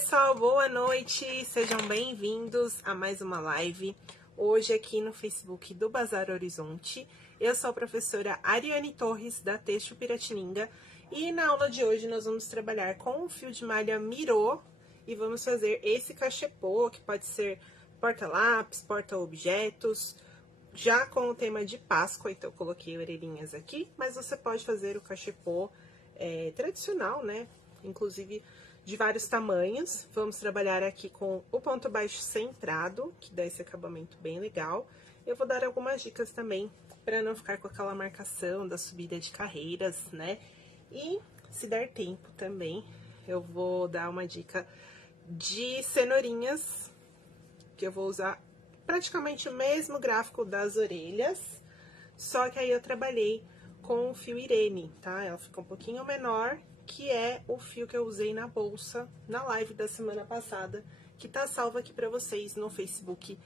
pessoal, boa noite, sejam bem-vindos a mais uma live, hoje aqui no Facebook do Bazar Horizonte. Eu sou a professora Ariane Torres, da Têxtil Piratininga, e na aula de hoje nós vamos trabalhar com o fio de malha Mirô e vamos fazer esse cachepô, que pode ser porta-lápis, porta-objetos, já com o tema de Páscoa, então eu coloquei orelhinhas aqui, mas você pode fazer o cachepô tradicional, né? Inclusive de vários tamanhos. Vamos trabalhar aqui com o ponto baixo centrado, que dá esse acabamento bem legal. Eu vou dar algumas dicas também, para não ficar com aquela marcação da subida de carreiras, né? E, se der tempo também, eu vou dar uma dica de cenourinhas, que eu vou usar praticamente o mesmo gráfico das orelhas, só que aí eu trabalhei com o fio Irene, tá? Ela fica um pouquinho menor, que é o fio que eu usei na bolsa, na live da semana passada, que tá salva aqui pra vocês no Facebook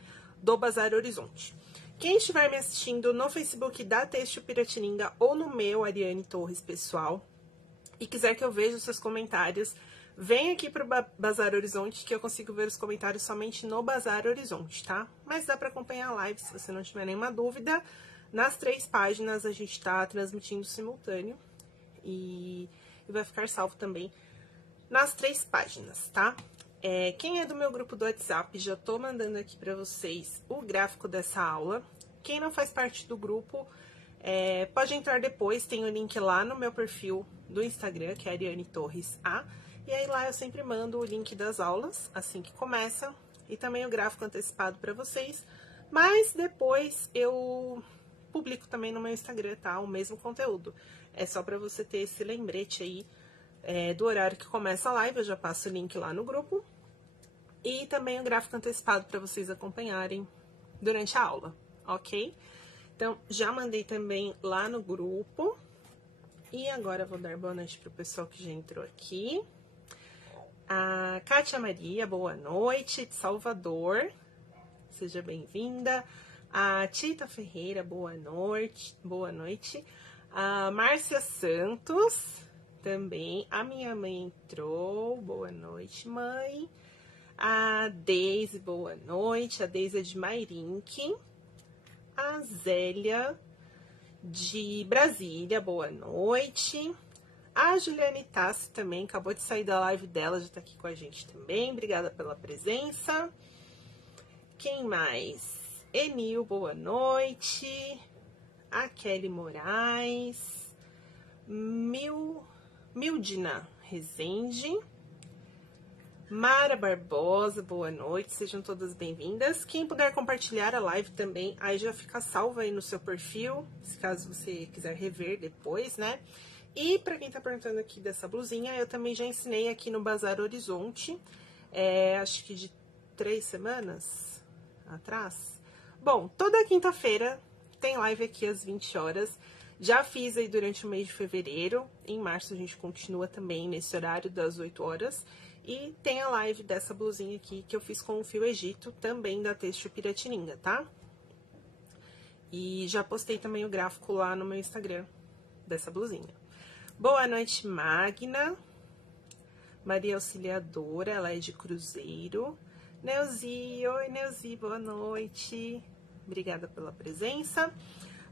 do Bazar Horizonte. Quem estiver me assistindo no Facebook da Têxtil Piratininga ou no meu, Ariane Torres, pessoal, e quiser que eu veja os seus comentários, vem aqui pro Bazar Horizonte, que eu consigo ver os comentários somente no Bazar Horizonte, tá? Mas dá pra acompanhar a live, se você não tiver nenhuma dúvida. Nas 3 páginas a gente tá transmitindo simultâneo e vai ficar salvo também nas 3 páginas, tá? Quem é do meu grupo do WhatsApp, já tô mandando aqui pra vocês o gráfico dessa aula. Quem não faz parte do grupo, pode entrar depois, tem o link lá no meu perfil do Instagram, que é Ariane Torres A. E aí lá eu sempre mando o link das aulas, assim que começa, e também o gráfico antecipado pra vocês. Mas depois eu publico também no meu Instagram, tá? O mesmo conteúdo. É só pra você ter esse lembrete aí do horário que começa a live, eu já passo o link lá no grupo. E também o gráfico antecipado pra vocês acompanharem durante a aula, ok? Então, já mandei também lá no grupo. E agora eu vou dar boa noite pro pessoal que já entrou aqui. A Kátia Maria, boa noite, de Salvador. Seja bem-vinda. A Tita Ferreira, boa noite. Boa noite. A Márcia Santos, também. A minha mãe entrou. Boa noite, mãe. A Deise, boa noite. A Deise é de Mairinque. A Zélia, de Brasília, boa noite. A Juliane Tassi também, acabou de sair da live dela, já tá aqui com a gente também. Obrigada pela presença. Quem mais? Enil, boa noite. A Kelly Moraes. Mildina Rezende. Mara Barbosa, boa noite. Sejam todas bem-vindas. Quem puder compartilhar a live também, aí já fica salva aí no seu perfil, caso você quiser rever depois, né? E pra quem tá perguntando aqui dessa blusinha, eu também já ensinei aqui no Bazar Horizonte, acho que de 3 semanas atrás. Bom, toda quinta-feira tem live aqui às 20 horas. Já fiz aí durante o mês de fevereiro. Em março a gente continua também nesse horário das 8 horas. E tem a live dessa blusinha aqui que eu fiz com o fio Egito, também da Têxtil Piratininga, tá? E já postei também o gráfico lá no meu Instagram dessa blusinha. Boa noite, Magna. Maria Auxiliadora, ela é de Cruzeiro. Neuzi, oi Neuzi, boa noite. Obrigada pela presença.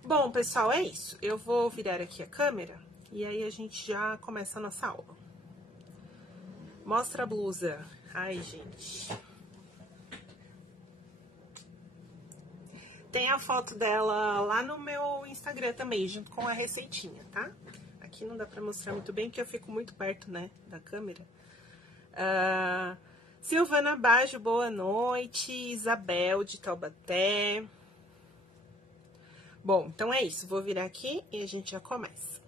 Bom, pessoal, é isso. Eu vou virar aqui a câmera e aí a gente já começa a nossa aula. Mostra a blusa. Ai, gente. Tem a foto dela lá no meu Instagram também, junto com a receitinha, tá? Aqui não dá pra mostrar muito bem, porque eu fico muito perto, né, da câmera. Silvana Baggio, boa noite. Isabel, de Taubaté. Bom, então é isso. Vou virar aqui e a gente já começa.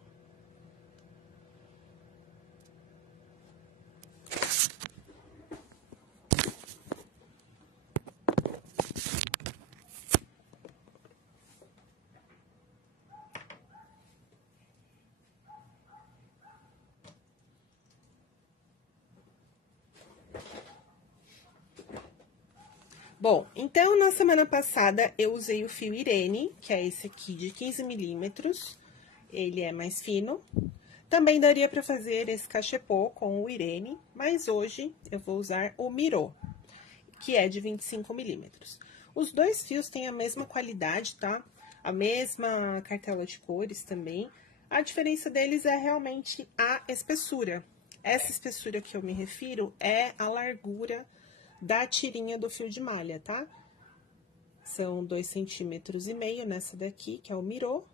Bom, então, na semana passada, eu usei o fio Irene, que é esse aqui de 15 milímetros. Ele é mais fino. Também daria para fazer esse cachepô com o Irene, mas hoje eu vou usar o Mirô, que é de 25 milímetros. Os dois fios têm a mesma qualidade, tá? A mesma cartela de cores também. A diferença deles é realmente a espessura. Essa espessura que eu me refiro é a largura da tirinha do fio de malha, tá? São 2,5 centímetros nessa daqui, que é o Mirô.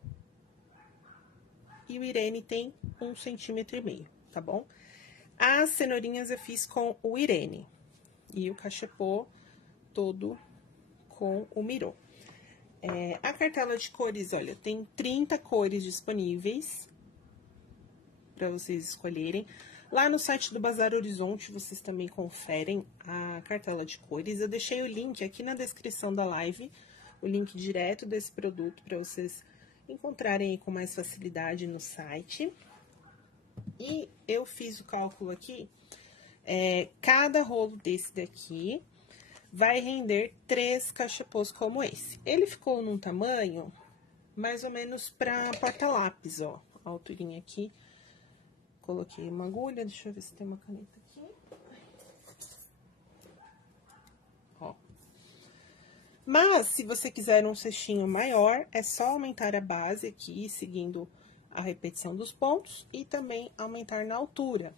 E o Irene tem 1,5 centímetro, tá bom? As cenourinhas eu fiz com o Irene. E o cachepô todo com o Mirô. A cartela de cores, olha, tem 30 cores disponíveis para vocês escolherem. Lá no site do Bazar Horizonte, vocês também conferem a cartela de cores. Eu deixei o link aqui na descrição da live, o link direto desse produto para vocês encontrarem com mais facilidade no site. E eu fiz o cálculo aqui, cada rolo desse daqui vai render 3 cachepôs como esse. Ele ficou num tamanho mais ou menos para porta-lápis, ó, a alturinha aqui. Coloquei uma agulha, deixa eu ver se tem uma caneta aqui. Ó. Mas, se você quiser um cestinho maior, é só aumentar a base aqui, seguindo a repetição dos pontos, e também aumentar na altura.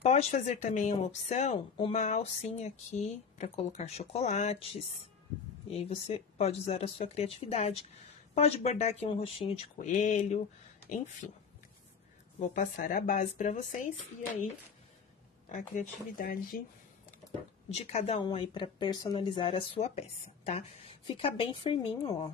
Pode fazer também uma opção, uma alcinha aqui para colocar chocolates, e aí você pode usar a sua criatividade. Pode bordar aqui um rostinho de coelho, enfim. Vou passar a base para vocês, e aí a criatividade de cada um aí para personalizar a sua peça, tá? Fica bem firminho, ó.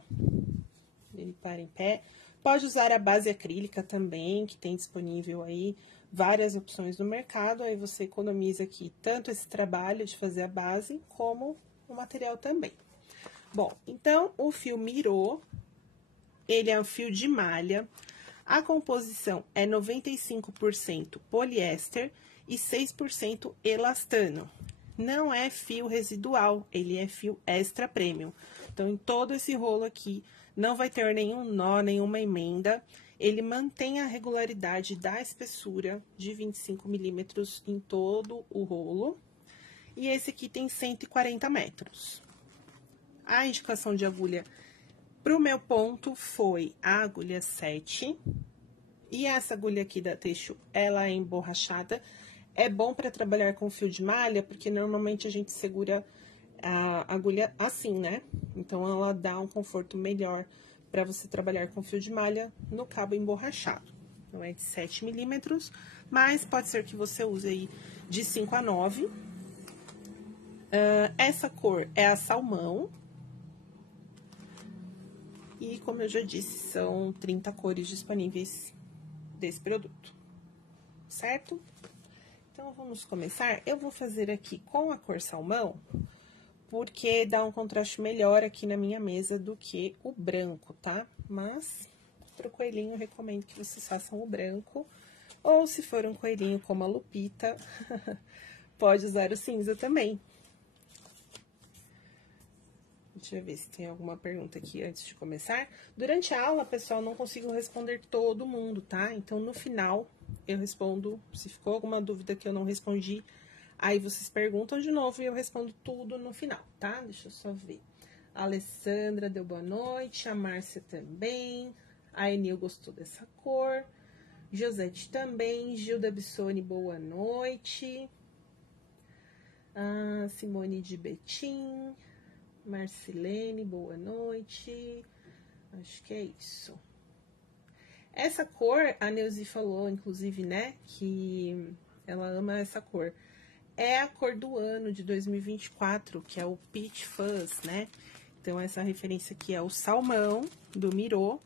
Ele para em pé. Pode usar a base acrílica também, que tem disponível aí várias opções no mercado. Aí você economiza aqui tanto esse trabalho de fazer a base, como o material também. Bom, então, o fio Mirô, ele é um fio de malha. A composição é 95% poliéster e 6% elastano. Não é fio residual, ele é fio extra premium. Então, em todo esse rolo aqui, não vai ter nenhum nó, nenhuma emenda. Ele mantém a regularidade da espessura de 25 milímetros em todo o rolo. E esse aqui tem 140 metros. A indicação de agulha para o meu ponto foi a agulha 7. E essa agulha aqui da Teixo, ela é emborrachada. É bom para trabalhar com fio de malha, porque normalmente a gente segura a agulha assim, né? Então, ela dá um conforto melhor para você trabalhar com fio de malha no cabo emborrachado. Então, é de 7 milímetros, mas pode ser que você use aí de 5 a 9. Essa cor é a salmão. E, como eu já disse, são 30 cores disponíveis desse produto, certo? Então, vamos começar. Eu vou fazer aqui com a cor salmão, porque dá um contraste melhor aqui na minha mesa do que o branco, tá? Mas, pro coelhinho, eu recomendo que vocês façam o branco. Ou, se for um coelhinho como a Lupita, pode usar o cinza também. Deixa eu ver se tem alguma pergunta aqui antes de começar. Durante a aula, pessoal, não consigo responder todo mundo, tá? Então, no final, eu respondo. Se ficou alguma dúvida que eu não respondi, aí vocês perguntam de novo e eu respondo tudo no final, tá? Deixa eu só ver. A Alessandra deu boa noite, a Márcia também, a Enil gostou dessa cor, Josete também, Gilda Bissoni, boa noite, a Simone de Betim, Marcilene, boa noite, acho que é isso. Essa cor, a Neuzi falou, inclusive, né, que ela ama essa cor. É a cor do ano de 2024, que é o Peach Fuzz, né? Então, essa referência aqui é o salmão, do Mirô.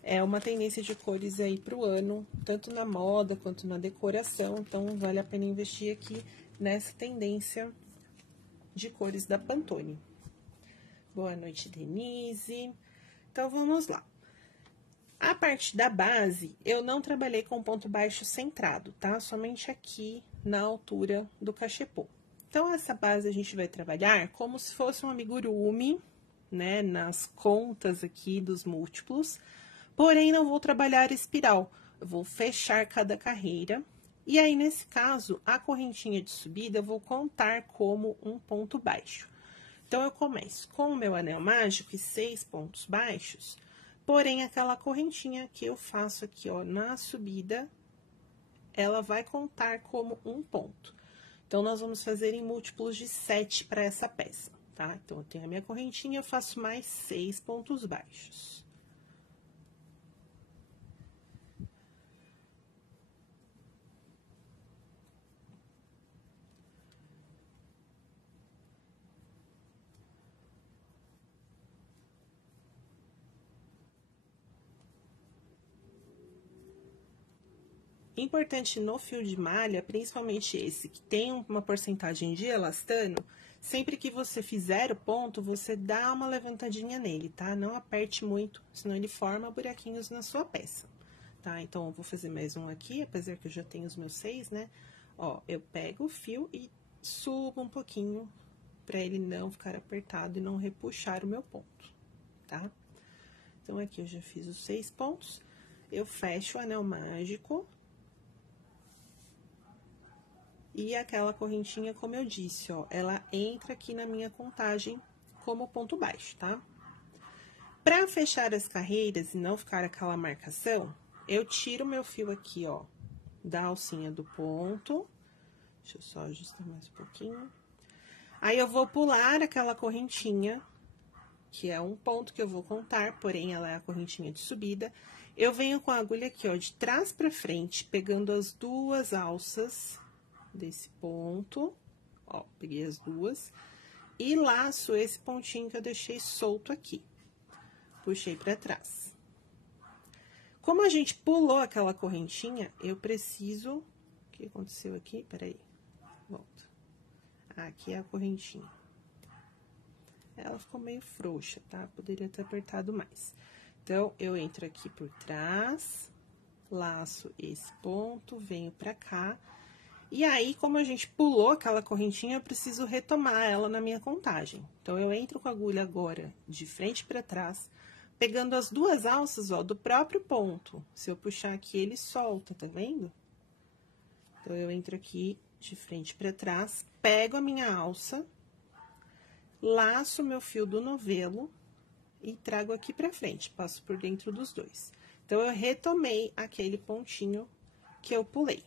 É uma tendência de cores aí pro ano, tanto na moda quanto na decoração. Então, vale a pena investir aqui nessa tendência de cores da Pantone. Boa noite, Denise. Então, vamos lá. A parte da base, eu não trabalhei com ponto baixo centrado, tá? Somente aqui na altura do cachepô. Então, essa base a gente vai trabalhar como se fosse um amigurumi, né? Nas contas aqui dos múltiplos. Porém, não vou trabalhar espiral. Eu vou fechar cada carreira. E aí, nesse caso, a correntinha de subida eu vou contar como um ponto baixo. Então, eu começo com o meu anel mágico e 6 pontos baixos, porém, aquela correntinha que eu faço aqui, ó, na subida, ela vai contar como um ponto. Então, nós vamos fazer em múltiplos de 7 para essa peça, tá? Então, eu tenho a minha correntinha, eu faço mais 6 pontos baixos. Importante no fio de malha, principalmente esse, que tem uma porcentagem de elastano, sempre que você fizer o ponto, você dá uma levantadinha nele, tá? Não aperte muito, senão ele forma buraquinhos na sua peça, tá? Então, eu vou fazer mais um aqui, apesar que eu já tenho os meus 6, né? Ó, eu pego o fio e subo um pouquinho, pra ele não ficar apertado e não repuxar o meu ponto, tá? Então, aqui eu já fiz os 6 pontos, eu fecho o anel mágico. E aquela correntinha, como eu disse, ó, ela entra aqui na minha contagem como ponto baixo, tá? Pra fechar as carreiras e não ficar aquela marcação, eu tiro o meu fio aqui, ó, da alcinha do ponto. Deixa eu só ajustar mais um pouquinho. Aí, eu vou pular aquela correntinha, que é um ponto que eu vou contar, porém, ela é a correntinha de subida. Eu venho com a agulha aqui, ó, de trás pra frente, pegando as duas alças desse ponto, ó, peguei as duas, e laço esse pontinho que eu deixei solto aqui. Puxei pra trás. Como a gente pulou aquela correntinha, eu preciso... O que aconteceu aqui? Peraí. Volta. Aqui é a correntinha. Ela ficou meio frouxa, tá? Poderia ter apertado mais. Então, eu entro aqui por trás, laço esse ponto, venho pra cá. E aí, como a gente pulou aquela correntinha, eu preciso retomar ela na minha contagem. Então, eu entro com a agulha agora de frente para trás, pegando as duas alças, ó, do próprio ponto. Se eu puxar aqui, ele solta, tá vendo? Então, eu entro aqui de frente para trás, pego a minha alça, laço meu fio do novelo e trago aqui pra frente, passo por dentro dos dois. Então, eu retomei aquele pontinho que eu pulei.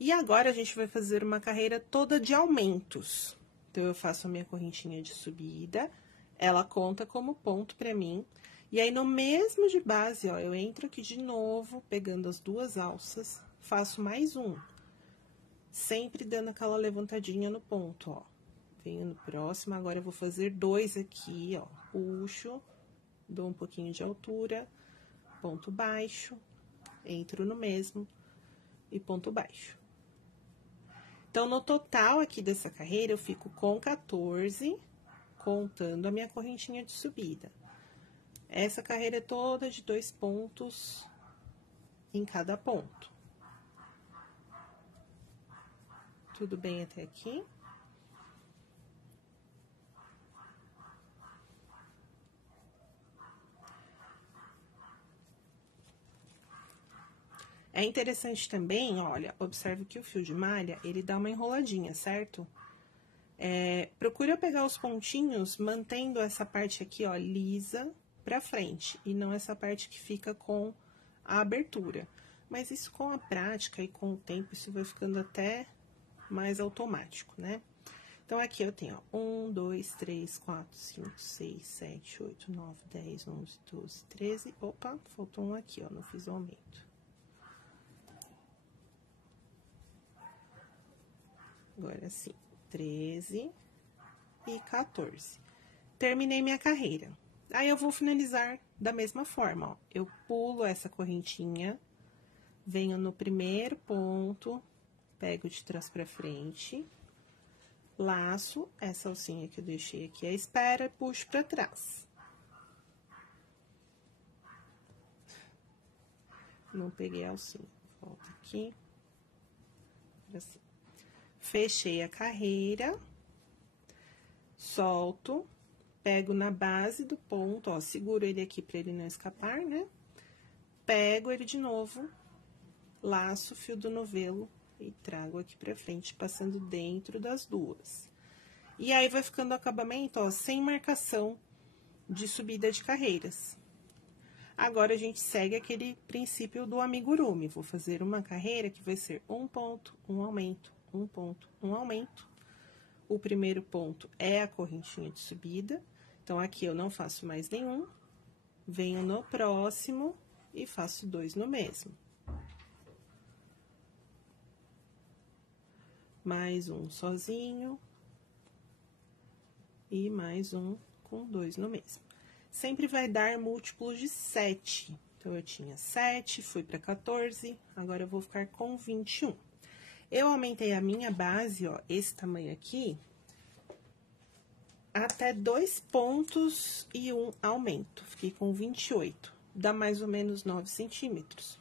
E agora, a gente vai fazer uma carreira toda de aumentos. Então, eu faço a minha correntinha de subida, ela conta como ponto pra mim. E aí, no mesmo de base, ó, eu entro aqui de novo, pegando as duas alças, faço mais um. Sempre dando aquela levantadinha no ponto, ó. Venho no próximo, agora eu vou fazer 2 aqui, ó. Puxo, dou um pouquinho de altura, ponto baixo, entro no mesmo e ponto baixo. Então, no total aqui dessa carreira, eu fico com 14, contando a minha correntinha de subida. Essa carreira é toda de 2 pontos em cada ponto. Tudo bem até aqui? É interessante também, olha, observe que o fio de malha, ele dá uma enroladinha, certo? Procura pegar os pontinhos, mantendo essa parte aqui, ó, lisa pra frente, e não essa parte que fica com a abertura. Mas isso com a prática e com o tempo, isso vai ficando até mais automático, né? Então, aqui eu tenho, ó, 1, 2, 3, 4, 5, 6, 7, 8, 9, 10, 11, 12, 13... Opa, faltou um aqui, ó, não fiz o aumento. Agora sim, 13 e 14. Terminei minha carreira. Aí, eu vou finalizar da mesma forma, ó. Eu pulo essa correntinha, venho no primeiro ponto, pego de trás pra frente, laço essa alcinha que eu deixei aqui à espera e puxo pra trás. Não peguei a alcinha. Volta aqui. Assim. Fechei a carreira, solto, pego na base do ponto, ó, seguro ele aqui pra ele não escapar, né? pego ele de novo, laço o fio do novelo e trago aqui pra frente, passando dentro das duas. E aí, vai ficando o acabamento, ó, sem marcação de subida de carreiras. Agora, a gente segue aquele princípio do amigurumi. Vou fazer uma carreira que vai ser um ponto, um aumento, um ponto, um aumento. O primeiro ponto é a correntinha de subida. Então, aqui eu não faço mais nenhum. Venho no próximo e faço 2 no mesmo. Mais um sozinho. E mais um com 2 no mesmo. Sempre vai dar múltiplos de 7. Então, eu tinha 7, fui para 14, agora eu vou ficar com 21. Eu aumentei a minha base, ó, esse tamanho aqui, até 2 pontos e 1 aumento. Fiquei com 28, dá mais ou menos 9 centímetros.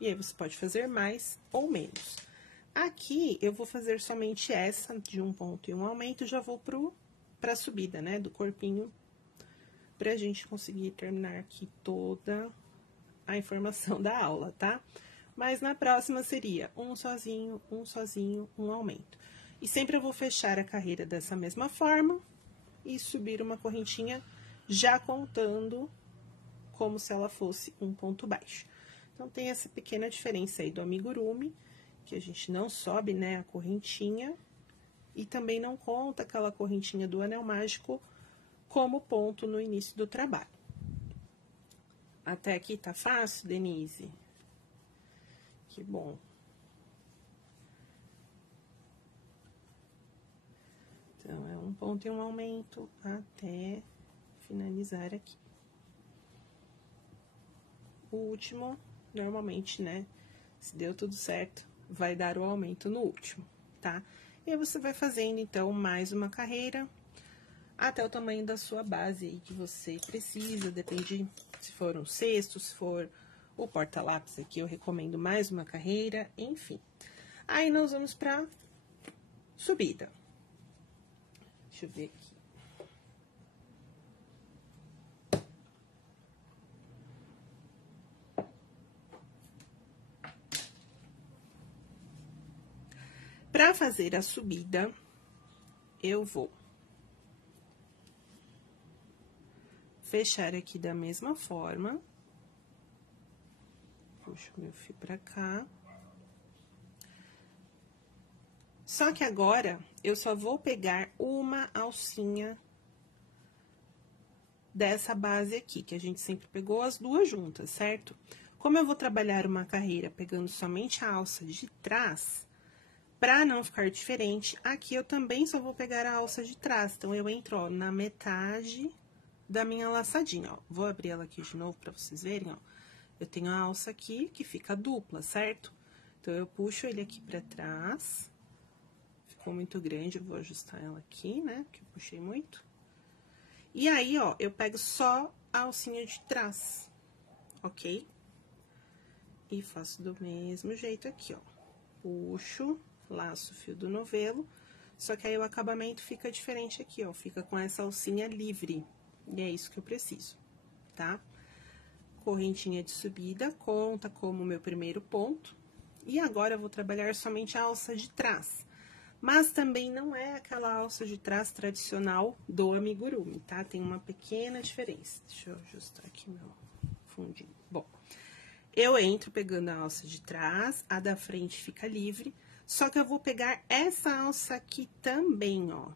E aí, você pode fazer mais ou menos. Aqui, eu vou fazer somente essa, de 1 ponto e 1 aumento, já vou pra subida, né, do corpinho, pra gente conseguir terminar aqui toda a informação da aula, tá? Mas na próxima seria um sozinho, um aumento. E sempre eu vou fechar a carreira dessa mesma forma e subir uma correntinha já contando como se ela fosse um ponto baixo. Então, tem essa pequena diferença aí do amigurumi, que a gente não sobe, né, a correntinha, e também não conta aquela correntinha do anel mágico como ponto no início do trabalho. Até aqui tá fácil, Denise? Que bom. Então, é um ponto e um aumento até finalizar aqui. O último, normalmente, né, se deu tudo certo, vai dar o aumento no último, tá? E aí, você vai fazendo, então, mais uma carreira até o tamanho da sua base aí que você precisa, depende se for um cesto, se for o porta-lápis aqui, eu recomendo mais uma carreira, enfim. Aí, nós vamos pra subida. Deixa eu ver aqui. Para fazer a subida, eu vou fechar aqui da mesma forma. Puxo meu fio pra cá. Só que agora, eu só vou pegar uma alcinha dessa base aqui, que a gente sempre pegou as duas juntas, certo? Como eu vou trabalhar uma carreira pegando somente a alça de trás, pra não ficar diferente, aqui eu também só vou pegar a alça de trás. Então, eu entro, ó, na metade da minha laçadinha, ó. Vou abrir ela aqui de novo pra vocês verem, ó. Eu tenho a alça aqui, que fica dupla, certo? Então, eu puxo ele aqui pra trás. Ficou muito grande, eu vou ajustar ela aqui, né? Que eu puxei muito. E aí, ó, eu pego só a alcinha de trás, ok? E faço do mesmo jeito aqui, ó. Puxo, laço o fio do novelo, só que aí o acabamento fica diferente aqui, ó. Fica com essa alcinha livre, e é isso que eu preciso, tá? Correntinha de subida, conta como meu primeiro ponto. E agora, eu vou trabalhar somente a alça de trás. Mas também não é aquela alça de trás tradicional do amigurumi, tá? Tem uma pequena diferença. Deixa eu ajustar aqui meu fundinho. Bom, eu entro pegando a alça de trás, a da frente fica livre, só que eu vou pegar essa alça aqui também, ó.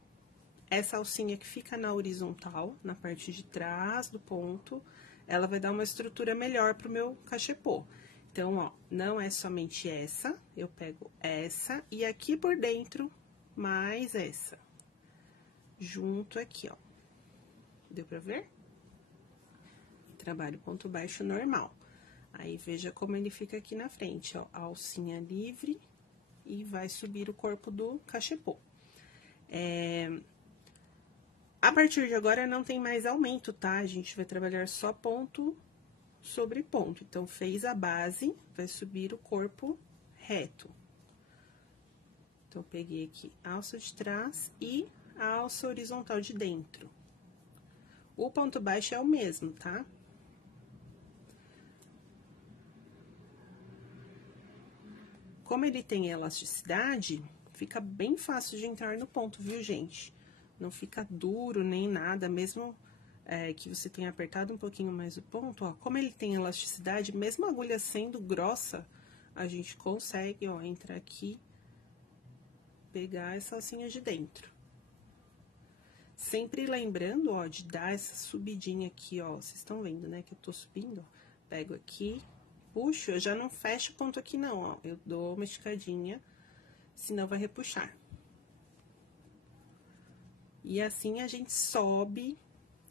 Essa alcinha que fica na horizontal, na parte de trás do ponto, ela vai dar uma estrutura melhor pro meu cachepô. Então, ó, não é somente essa, eu pego essa e aqui por dentro, mais essa. Junto aqui, ó. Deu pra ver? Trabalho ponto baixo normal. Aí, veja como ele fica aqui na frente, ó. A alcinha livre e vai subir o corpo do cachepô. A partir de agora, não tem mais aumento, tá? A gente vai trabalhar só ponto sobre ponto. Então, fez a base, vai subir o corpo reto. Então, peguei aqui a alça de trás e a alça horizontal de dentro. O ponto baixo é o mesmo, tá? Como ele tem elasticidade, fica bem fácil de entrar no ponto, viu, gente? Não fica duro nem nada, mesmo que você tenha apertado um pouquinho mais o ponto, ó. Como ele tem elasticidade, mesmo a agulha sendo grossa, a gente consegue, ó, entrar aqui, pegar essa alcinha de dentro. Sempre lembrando, ó, de dar essa subidinha aqui, ó. Vocês estão vendo, né, que eu tô subindo, ó. Pego aqui, puxo, eu já não fecho o ponto aqui não, ó. Eu dou uma esticadinha, senão vai repuxar. E assim a gente sobe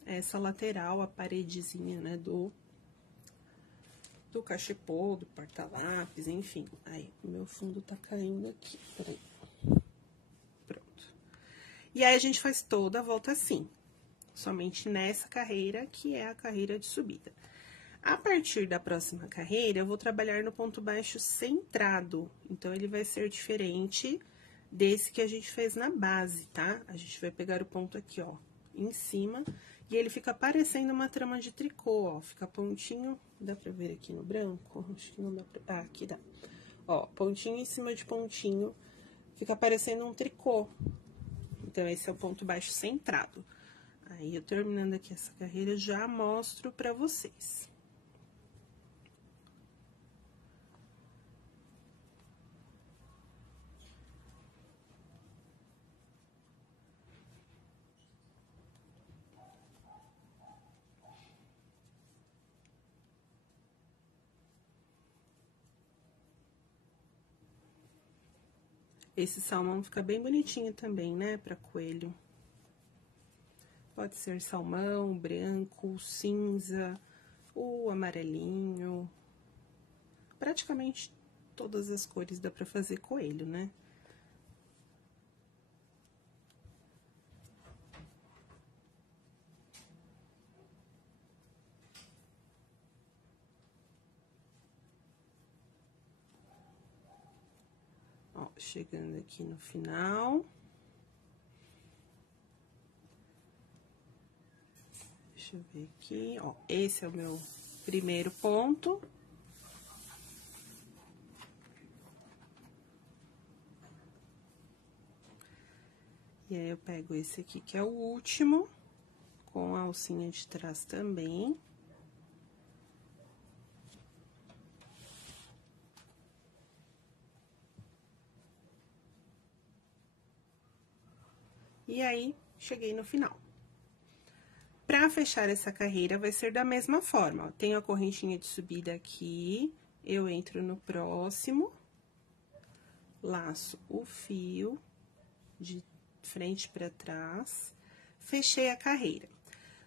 essa lateral, a paredezinha, né, do cachepô, do porta-lápis, enfim. Aí, o meu fundo tá caindo aqui, peraí. Pronto. E aí, a gente faz toda a volta assim, somente nessa carreira, que é a carreira de subida. A partir da próxima carreira, eu vou trabalhar no ponto baixo centrado. Então, ele vai ser diferente desse que a gente fez na base, tá? A gente vai pegar o ponto aqui, ó, em cima, e ele fica parecendo uma trama de tricô, ó. Fica pontinho, dá pra ver aqui no branco? Acho que não dá pra... Ah, aqui dá. Ó, pontinho em cima de pontinho, fica parecendo um tricô. Então, esse é o ponto baixo centrado. Aí, eu terminando aqui essa carreira, já mostro pra vocês. Esse salmão fica bem bonitinho também, né, pra coelho. Pode ser salmão, branco, cinza, o amarelinho. Praticamente todas as cores dá pra fazer coelho, né? Ó, chegando aqui no final. Deixa eu ver aqui, ó. Esse é o meu primeiro ponto. E aí, eu pego esse aqui, que é o último, com a alcinha de trás também. E aí, cheguei no final. Pra fechar essa carreira, vai ser da mesma forma, ó. Tenho a correntinha de subida aqui, eu entro no próximo, laço o fio de frente pra trás, fechei a carreira.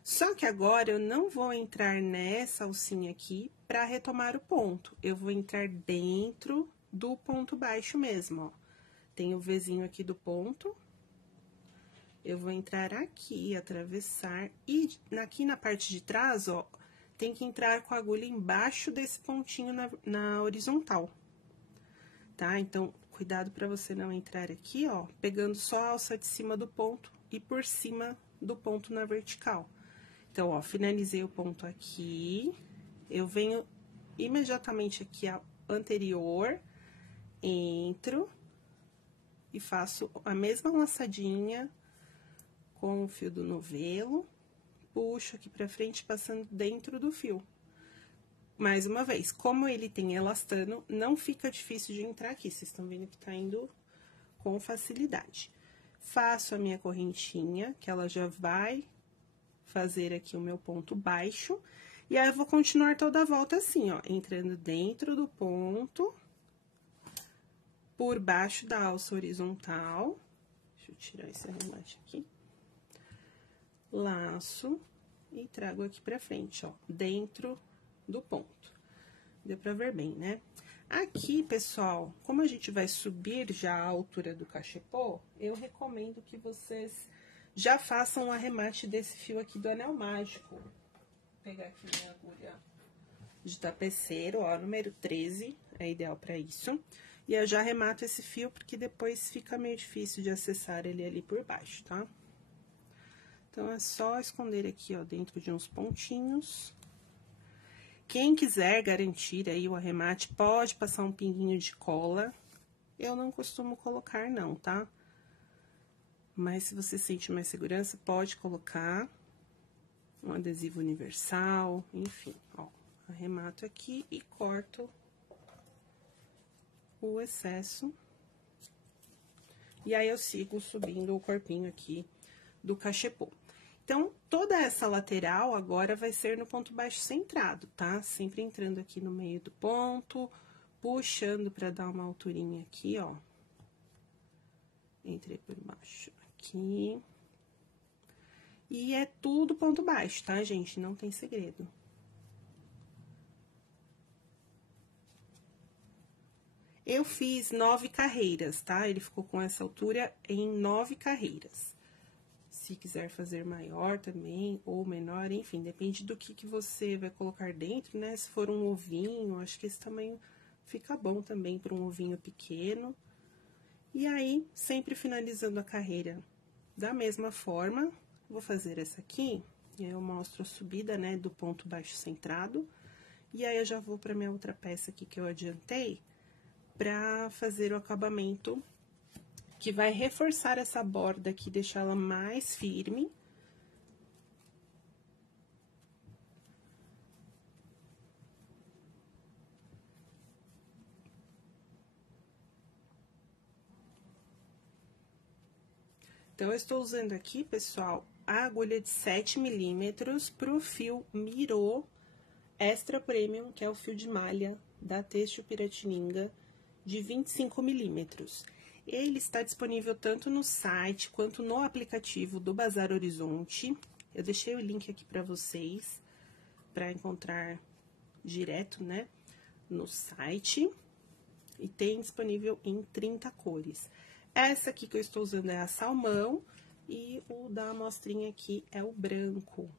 Só que agora, eu não vou entrar nessa alcinha aqui pra retomar o ponto. Eu vou entrar dentro do ponto baixo mesmo, ó. Tem o Vzinho aqui do ponto. Eu vou entrar aqui, atravessar, e aqui na parte de trás, ó, tem que entrar com a agulha embaixo desse pontinho na horizontal, tá? Então, cuidado pra você não entrar aqui, ó, pegando só a alça de cima do ponto e por cima do ponto na vertical. Então, ó, finalizei o ponto aqui, eu venho imediatamente aqui a anterior, entro e faço a mesma laçadinha com o fio do novelo, puxo aqui pra frente, passando dentro do fio. Mais uma vez, como ele tem elastano, não fica difícil de entrar aqui, vocês estão vendo que tá indo com facilidade. Faço a minha correntinha, que ela já vai fazer aqui o meu ponto baixo, e aí eu vou continuar toda a volta assim, ó, entrando dentro do ponto, por baixo da alça horizontal. Deixa eu tirar esse arremate aqui. Laço e trago aqui pra frente, ó, dentro do ponto. Deu pra ver bem, né? Aqui, pessoal, como a gente vai subir já a altura do cachepô, eu recomendo que vocês já façam o arremate desse fio aqui do anel mágico. Vou pegar aqui minha agulha de tapeceiro, ó, número 13, é ideal pra isso. E eu já arremato esse fio, porque depois fica meio difícil de acessar ele ali por baixo, tá? Então, é só esconder aqui, ó, dentro de uns pontinhos. Quem quiser garantir aí o arremate, pode passar um pinguinho de cola eu não costumo colocar não, tá? Mas se você sente mais segurança, pode colocar um adesivo universal, enfim, ó. Arremato aqui e corto o excesso. E aí, eu sigo subindo o corpinho aqui do cachepô. Então, toda essa lateral agora vai ser no ponto baixo centrado, tá? Sempre entrando aqui no meio do ponto, puxando pra dar uma alturinha aqui, ó. Entrei por baixo aqui. E é tudo ponto baixo, tá, gente? Não tem segredo. Eu fiz 9 carreiras, tá? Ele ficou com essa altura em 9 carreiras. Se quiser fazer maior também, ou menor, enfim, depende do que você vai colocar dentro, né? Se for um ovinho, acho que esse tamanho fica bom também para um ovinho pequeno. E aí, sempre finalizando a carreira da mesma forma, vou fazer essa aqui, e aí eu mostro a subida, né, do ponto baixo centrado. E aí, eu já vou para minha outra peça aqui que eu adiantei, pra fazer o acabamento, que vai reforçar essa borda aqui, deixar ela mais firme. Então, eu estou usando aqui, pessoal, a agulha de 7 milímetros pro fio Mirô Extra Premium, que é o fio de malha da Têxtil Piratininga, de 25 milímetros. Ele está disponível tanto no site quanto no aplicativo do Bazar Horizonte. Eu deixei o link aqui para vocês, para encontrar direto, né, no site. E tem disponível em 30 cores. Essa aqui que eu estou usando é a salmão e o da amostrinha aqui é o branco.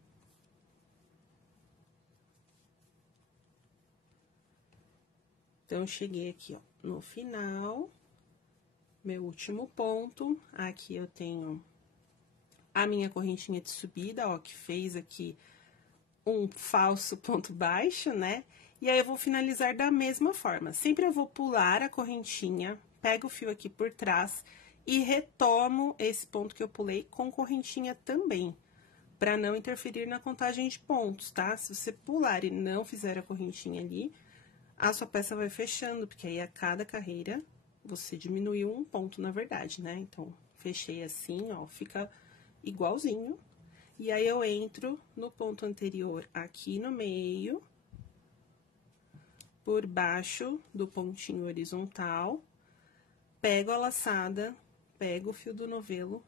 Então, eu cheguei aqui, ó, no final, meu último ponto. Aqui eu tenho a minha correntinha de subida, ó, que fez aqui um falso ponto baixo, né? E aí, eu vou finalizar da mesma forma. Sempre eu vou pular a correntinha, pego o fio aqui por trás e retomo esse ponto que eu pulei com correntinha também, para não interferir na contagem de pontos, tá? Se você pular e não fizer a correntinha ali, a sua peça vai fechando, porque aí a cada carreira você diminuiu um ponto, na verdade, né? Então, fechei assim, ó, fica igualzinho. E aí, eu entro no ponto anterior aqui no meio, por baixo do pontinho horizontal, pego a laçada, pego o fio do novelo,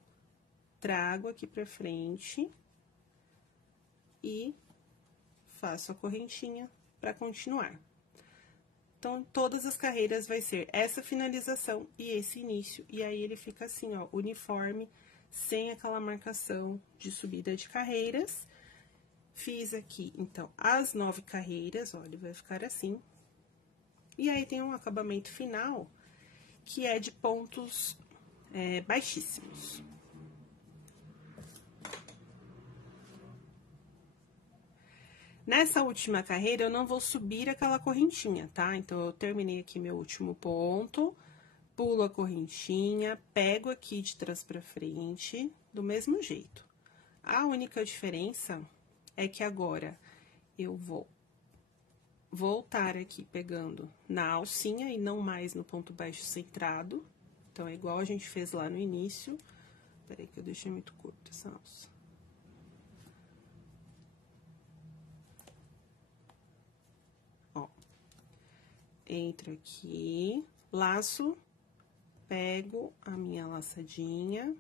trago aqui pra frente e faço a correntinha pra continuar. Então, todas as carreiras vai ser essa finalização e esse início, e aí ele fica assim, ó, uniforme, sem aquela marcação de subida de carreiras. Fiz aqui, então, as 9 carreiras, ó, ele vai ficar assim. E aí, tem um acabamento final, que é de pontos baixíssimos. Nessa última carreira, eu não vou subir aquela correntinha, tá? Então, eu terminei aqui meu último ponto, pulo a correntinha, pego aqui de trás pra frente, do mesmo jeito. A única diferença é que agora eu vou voltar aqui pegando na alcinha e não mais no ponto baixo centrado. Então, é igual a gente fez lá no início. Peraí que eu deixei muito curto essa alça. Ó. Entro aqui, laço, pego a minha laçadinha,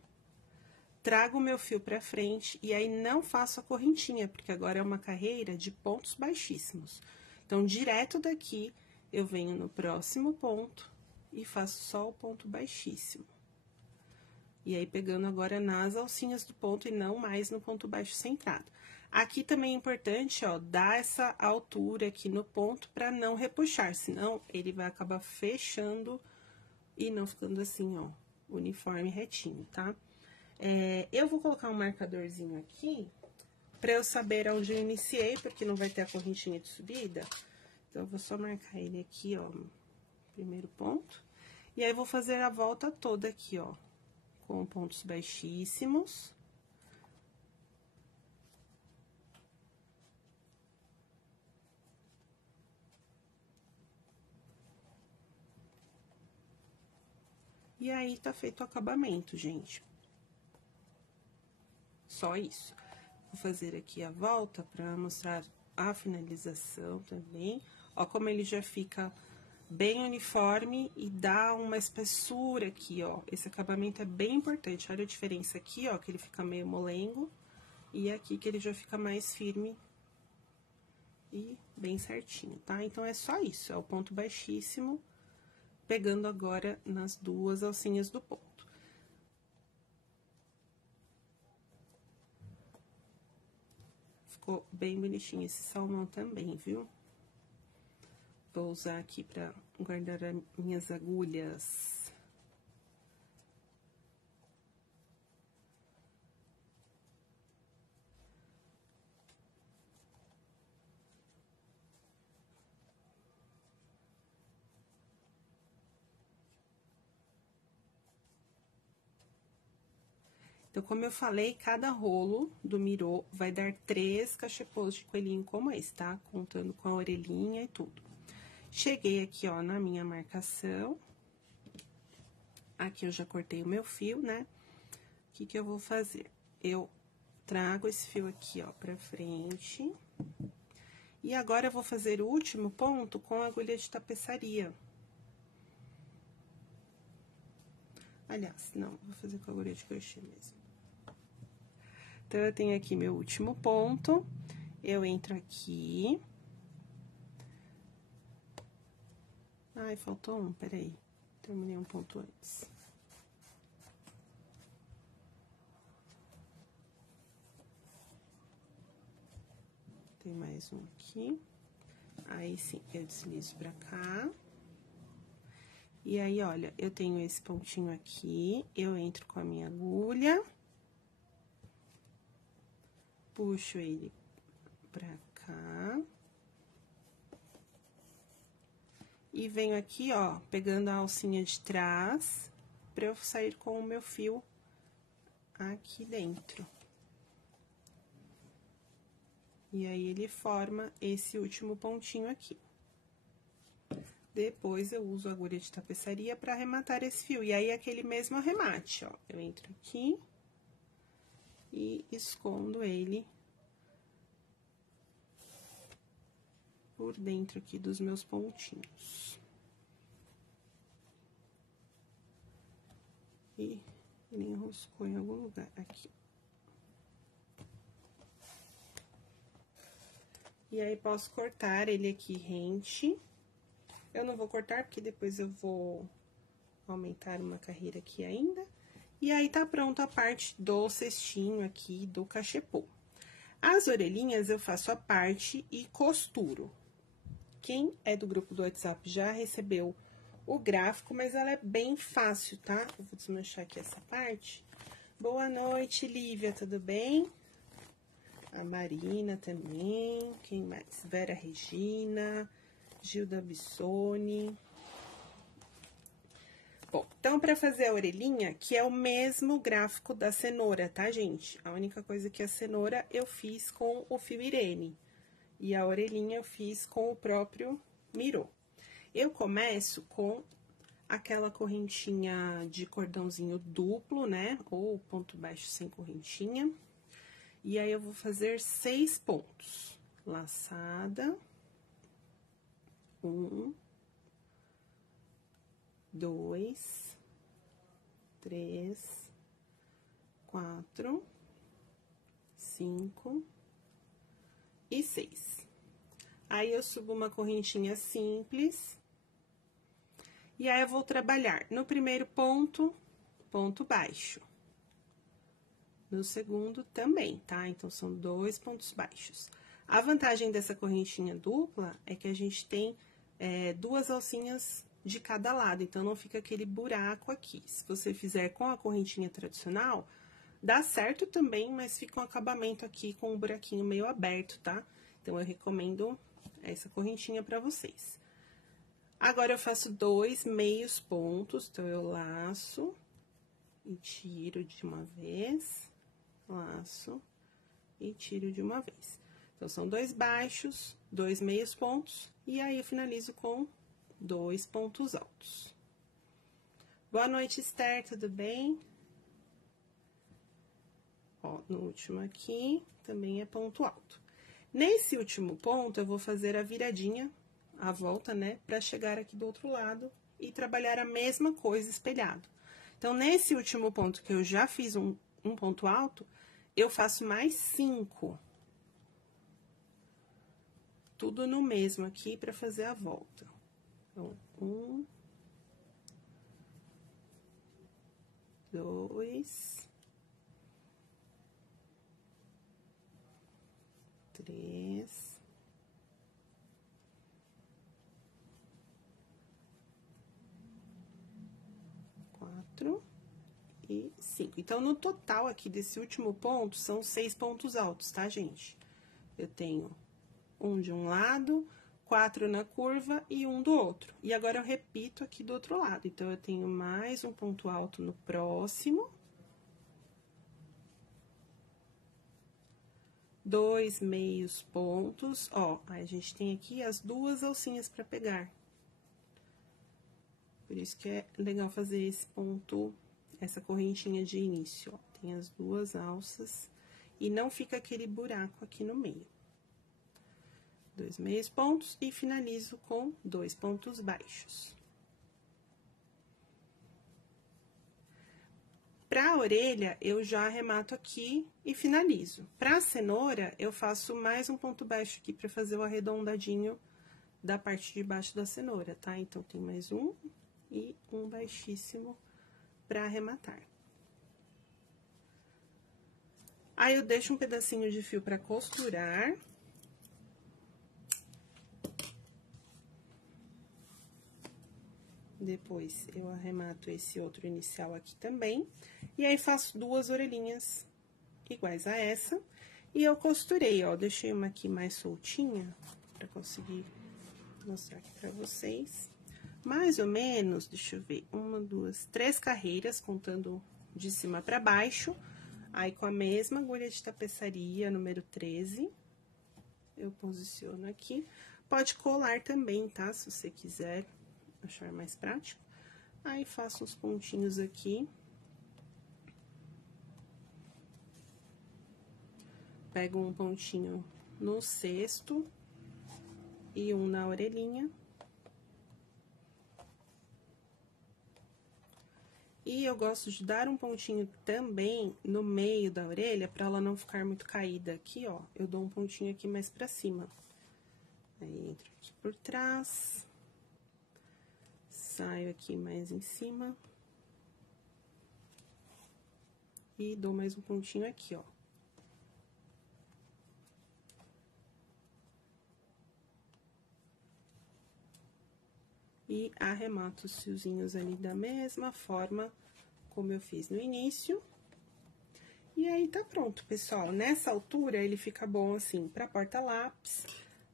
trago o meu fio pra frente e aí não faço a correntinha, porque agora é uma carreira de pontos baixíssimos. Então, direto daqui, eu venho no próximo ponto e faço só o ponto baixíssimo. E aí, pegando agora nas alcinhas do ponto e não mais no ponto baixo centrado. Aqui também é importante, ó, dar essa altura aqui no ponto pra não repuxar, senão ele vai acabar fechando e não ficando assim, ó, uniforme retinho, tá? Eu vou colocar um marcadorzinho aqui pra eu saber onde eu iniciei, porque não vai ter a correntinha de subida. Então, eu vou só marcar ele aqui, ó, primeiro ponto. E aí, vou fazer a volta toda aqui, ó, com pontos baixíssimos. E aí, tá feito o acabamento, gente. Só isso. Vou fazer aqui a volta pra mostrar a finalização também. Ó, como ele já fica bem uniforme e dá uma espessura aqui, ó. Esse acabamento é bem importante. Olha a diferença aqui, ó, que ele fica meio molengo. E aqui que ele já fica mais firme e bem certinho, tá? Então, é só isso, é o ponto baixíssimo, pegando agora nas duas alcinhas do ponto. Ficou bem bonitinho esse salmão também, viu? Vou usar aqui pra guardar as minhas agulhas. Então, como eu falei, cada rolo do mirô vai dar 3 cachepôs de coelhinho como esse, tá? Contando com a orelhinha e tudo. Cheguei aqui, ó, na minha marcação. Aqui eu já cortei o meu fio, né? O que que eu vou fazer? Eu trago esse fio aqui, ó, pra frente. E agora, eu vou fazer o último ponto com a agulha de tapeçaria. Aliás, não, vou fazer com a agulha de crochê mesmo. Então, eu tenho aqui meu último ponto, eu entro aqui. Ai, faltou um, peraí, terminei um ponto antes. Tem mais um aqui. Aí, sim, eu deslizo pra cá. E aí, olha, eu tenho esse pontinho aqui, eu entro com a minha agulha. Puxo ele pra cá. E venho aqui, ó, pegando a alcinha de trás, pra eu sair com o meu fio aqui dentro. E aí, ele forma esse último pontinho aqui. Depois, eu uso a agulha de tapeçaria pra arrematar esse fio. E aí, aquele mesmo arremate, ó. Eu entro aqui e escondo ele por dentro aqui dos meus pontinhos. E ele enroscou em algum lugar aqui. E aí, posso cortar ele aqui rente. Eu não vou cortar, porque depois eu vou aumentar uma carreira aqui ainda. E aí, tá pronta a parte do cestinho aqui do cachepô. As orelhinhas, eu faço a parte e costuro. Quem é do grupo do WhatsApp já recebeu o gráfico, mas ela é bem fácil, tá? Eu vou desmanchar aqui essa parte. Boa noite, Lívia, tudo bem? A Marina também, quem mais? Vera Regina, Gilda Bissoni. Bom, então, pra fazer a orelhinha, que é o mesmo gráfico da cenoura, tá, gente? A única coisa que a cenoura eu fiz com o fio Irene. E a orelhinha eu fiz com o próprio mirô. Eu começo com aquela correntinha de cordãozinho duplo, né? Ou ponto baixo sem correntinha. E aí, eu vou fazer 6 pontos. Laçada. 1, 2, 3, 4, 5 e 6. Aí, eu subo uma correntinha simples. E aí, eu vou trabalhar no primeiro ponto, ponto baixo. No segundo também, tá? Então, são 2 pontos baixos. A vantagem dessa correntinha dupla é que a gente tem 2 alcinhas de cada lado, então, não fica aquele buraco aqui. Se você fizer com a correntinha tradicional, dá certo também, mas fica um acabamento aqui com um buraquinho meio aberto, tá? Então, eu recomendo essa correntinha pra vocês. Agora, eu faço 2 meios pontos, então, eu laço e tiro de uma vez, laço e tiro de uma vez. Então, são 2 baixos, 2 meios pontos, e aí eu finalizo com 2 pontos altos. Boa noite, Esther, tudo bem? Ó, no último aqui, também é ponto alto. Nesse último ponto, eu vou fazer a viradinha, a volta, né, pra chegar aqui do outro lado e trabalhar a mesma coisa espelhado. Então, nesse último ponto que eu já fiz um ponto alto, eu faço mais 5. Tudo no mesmo aqui pra fazer a volta. Então, 1, 2, 3, 4 e 5. Então, no total aqui desse último ponto, são 6 pontos altos, tá, gente? Eu tenho um de um lado, 4 na curva e um do outro. E agora, eu repito aqui do outro lado. Então, eu tenho mais um ponto alto no próximo. 2 meios pontos, ó, aí a gente tem aqui as 2 alcinhas pra pegar. Por isso que é legal fazer esse ponto, essa correntinha de início, ó. Tem as 2 alças e não fica aquele buraco aqui no meio. 2 meios pontos e finalizo com 2 pontos baixos. Pra orelha, eu já arremato aqui e finalizo. Pra cenoura, eu faço mais um ponto baixo aqui pra fazer o arredondadinho da parte de baixo da cenoura, tá? Então, tem mais um e um baixíssimo pra arrematar. Aí, eu deixo um pedacinho de fio pra costurar. Depois, eu arremato esse outro inicial aqui também. E aí, faço 2 orelhinhas iguais a essa. E eu costurei, ó, deixei uma aqui mais soltinha, pra conseguir mostrar aqui pra vocês. Mais ou menos, deixa eu ver, 1, 2, 3 carreiras, contando de cima pra baixo. Aí, com a mesma agulha de tapeçaria, número 13, eu posiciono aqui. Pode colar também, tá? Se você quiser achar mais prático. Aí, faço uns pontinhos aqui. Pego um pontinho no cesto e um na orelhinha. E eu gosto de dar um pontinho também no meio da orelha, pra ela não ficar muito caída aqui, ó. Eu dou um pontinho aqui mais pra cima. Aí, entro aqui por trás. Saio aqui mais em cima. E dou mais um pontinho aqui, ó. E arremato os fiozinhos ali da mesma forma como eu fiz no início. E aí, tá pronto, pessoal. Nessa altura, ele fica bom, assim, pra porta-lápis,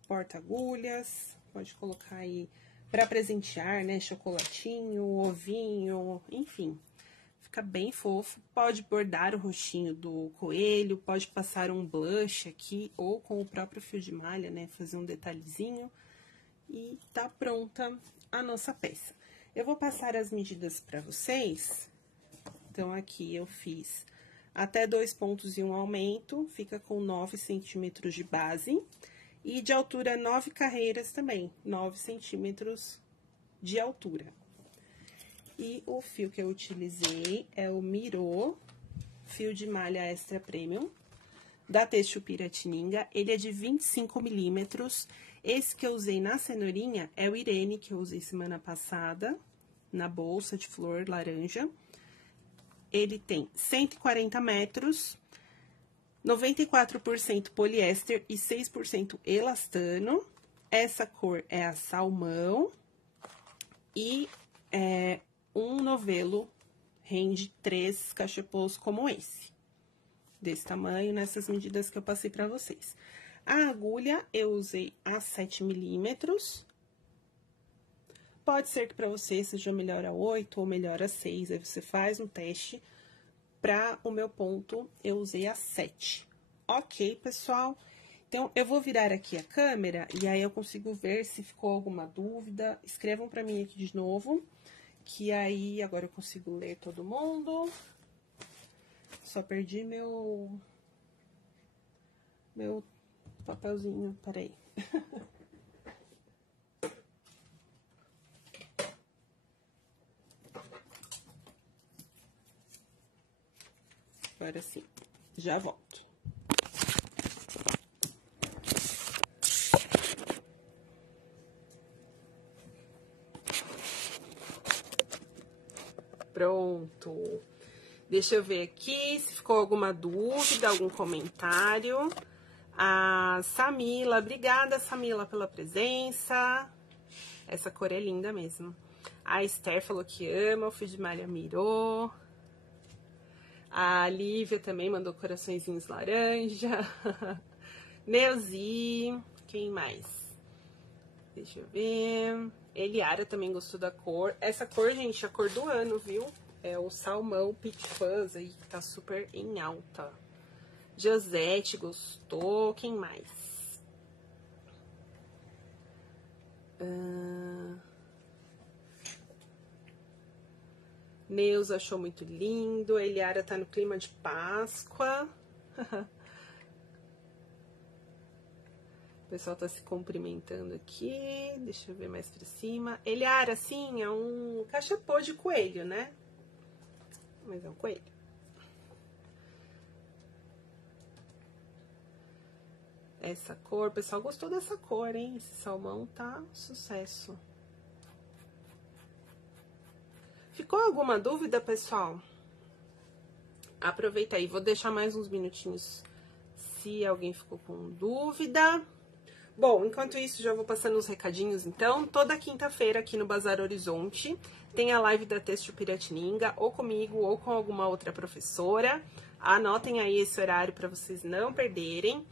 porta-agulhas, pode colocar aí pra presentear, né, chocolatinho, ovinho, enfim. Fica bem fofo. Pode bordar o rostinho do coelho, pode passar um blush aqui, ou com o próprio fio de malha, né, fazer um detalhezinho. E tá pronta a nossa peça. Eu vou passar as medidas pra vocês. Então, aqui eu fiz até 2 pontos e um aumento, fica com 9 centímetros de base. E de altura, 9 carreiras também, 9 centímetros de altura. E o fio que eu utilizei é o Mirô, fio de malha extra premium, da Têxtil Piratininga. Ele é de 25 milímetros. Esse que eu usei na cenourinha é o Irene, que eu usei semana passada, na bolsa de flor laranja. Ele tem 140 metros, 94% poliéster e 6% elastano. Essa cor é a salmão. E um novelo rende 3 cachepôs como esse. Desse tamanho, nessas medidas que eu passei pra vocês. A agulha, eu usei a 7 milímetros. Pode ser que para você seja melhor a 8 ou melhor a 6, aí você faz um teste. Para o meu ponto, eu usei a 7. Ok, pessoal? Então, eu vou virar aqui a câmera e aí eu consigo ver se ficou alguma dúvida. Escrevam para mim aqui de novo, que aí agora eu consigo ler todo mundo. Só perdi meu papelzinho, peraí. Agora sim, já volto. Pronto. Deixa eu ver aqui se ficou alguma dúvida, algum comentário. A Samila, obrigada, Samila, pela presença. Essa cor é linda mesmo. A Esther falou que ama, o Fio de Malha mirou. A Lívia também mandou coraçõezinhos laranja. Neuzi, quem mais? Deixa eu ver. Eliara também gostou da cor. Essa cor, gente, é a cor do ano, viu? É o salmão Peach Fuzz aí, que tá super em alta. Josete gostou. Quem mais? Neuza achou muito lindo. Eliara tá no clima de Páscoa. O pessoal tá se cumprimentando aqui. Deixa eu ver mais pra cima. Eliara, sim, é um cachepô de coelho, né? Mas é um coelho. Essa cor, o pessoal gostou dessa cor, hein? Esse salmão tá sucesso. Ficou alguma dúvida, pessoal? Aproveita aí, vou deixar mais uns minutinhos se alguém ficou com dúvida. Bom, enquanto isso, já vou passando os recadinhos, então. Toda quinta-feira aqui no Bazar Horizonte tem a live da Têxtil Piratininga, ou comigo, ou com alguma outra professora. Anotem aí esse horário para vocês não perderem.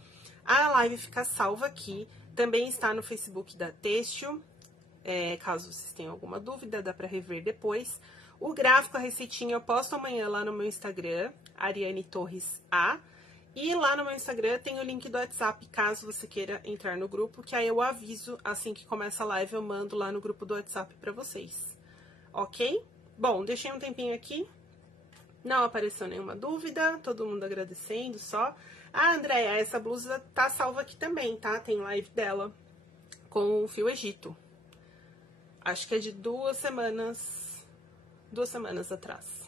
A live fica salva aqui, também está no Facebook da Têxtil. Caso vocês tenham alguma dúvida, dá para rever depois. O gráfico, a receitinha, eu posto amanhã lá no meu Instagram, Ariane Torres A. E lá no meu Instagram tem o link do WhatsApp, caso você queira entrar no grupo, que aí eu aviso assim que começa a live, eu mando lá no grupo do WhatsApp pra vocês. Ok? Bom, deixei um tempinho aqui, não apareceu nenhuma dúvida, todo mundo agradecendo só. Ah, Andréia, essa blusa tá salva aqui também, tá? Tem live dela com o Fio Egito. Acho que é de 2 semanas atrás.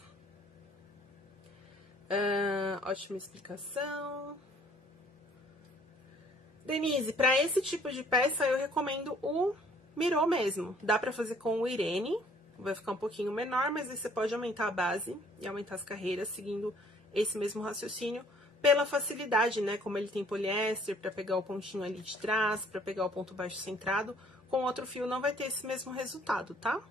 Ótima explicação. Denise, para esse tipo de peça eu recomendo o mirô mesmo. Dá para fazer com o Irene, vai ficar um pouquinho menor, mas aí você pode aumentar a base e aumentar as carreiras seguindo esse mesmo raciocínio pela facilidade, né? Como ele tem poliéster para pegar o pontinho ali de trás, para pegar o ponto baixo centrado, com outro fio não vai ter esse mesmo resultado, tá?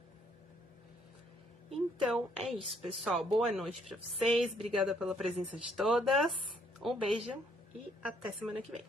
Então, é isso, pessoal. Boa noite pra vocês. Obrigada pela presença de todas. Um beijo e até semana que vem.